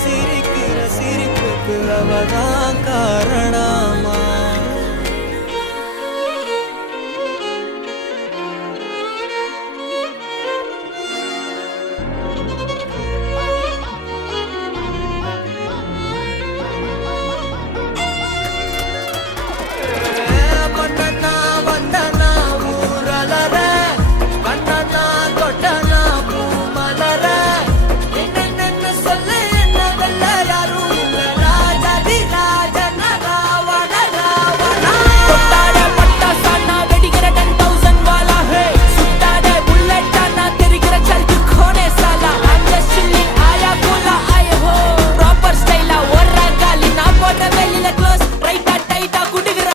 Pira, siri kira siri kira pira...